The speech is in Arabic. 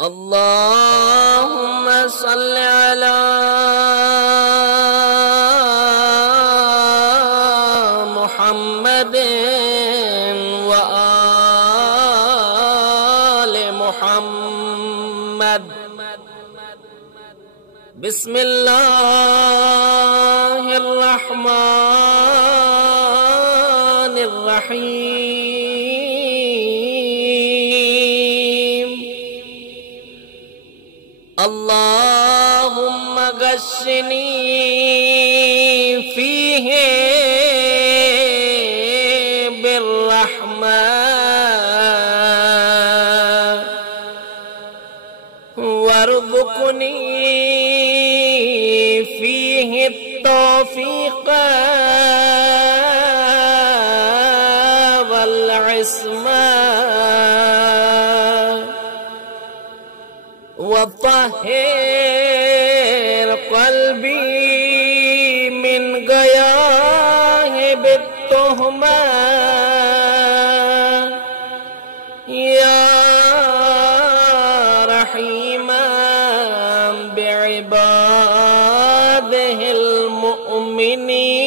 اللهم صل على محمد وآل محمد. بسم الله الرحمن الرحيم. اللهم غشني فيه بالرحمة وارزقني فيه التوفيق والعصمة وطهر قلبي من غياهب التهمة يا رحيما بعباده المؤمنين.